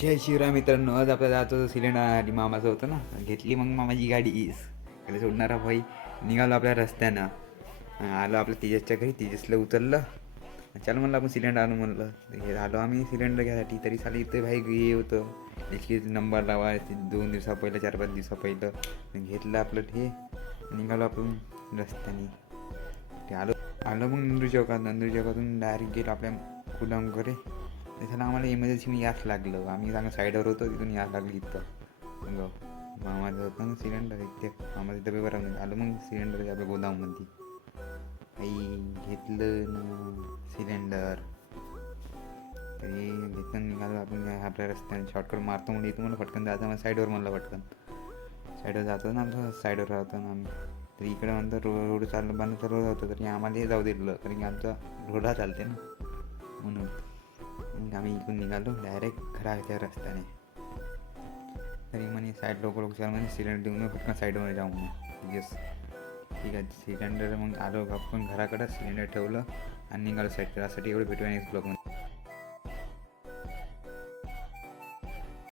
जय शिवराय मित्रांनो. आज आपल्याला जायचं सिलेंडर आणि मामाचं होतं ना, घेतली मग मामाची गाडी त्याला सोडणारा भाई. निघालो आपल्या रस्त्यानं. आलो आपल्या तेजसच्या घरी. तेजसला उचललं. चल म्हणलं आपण सिलेंडर आणू म्हणलं. हे आलो आम्ही सिलेंडर घ्यायसाठी. तरी साली इथं भाई हे होतं याची नंबर लावा 2 दिवसा पहिलं 4-5 दिवसा पहिलं घेतलं आपलं. हे निघालो आपण रस्त्याने. ते आलो आलो मग नंदूर चौकातून डायरेक्ट गेलो आपल्या कुलामकडे. त्याला आम्हाला इमर्जन्सी याच लागलं. आम्ही चांगलं साईडवर होतो, तिथून यायला लागली इथं मग मामाचं होतं ना सिलेंडर. ते मामाचं डबे बरं नाही आलो. मग सिलेंडर आपल्या गोदाममध्ये आई घेतलं ना सिलेंडर. तरी घेतलं निघालो आपण आपल्या रस्त्याने. शॉर्टकट मारतो म्हणजे इथं मला पटकन जायचं. मला साईडवर म्हणलं पटकन साईडवर जातो ना, आमचं साईडवर राहतो ना आम्ही. तर इकडे म्हणतं रोड बांधणं चालू होतं, तरी आम्हाला हे जाऊ दिलं कारण की आमचा रोडा चालते ना म्हणून. मग आम्ही इकडून निघालो डायरेक्ट घराच्या रस्त्याने. तरी म्हणे साईड लोक म्हणे सिलेंडर देऊन फक्त साईडवर जाऊ म्हणून. येस ठीक आहे सिलेंडर. मग आलो आपण घराकडं. सिलेंडर ठेवलं आणि निघालो साईड. त्यासाठी एवढं भेटू नाही ब्लॉगमध्ये.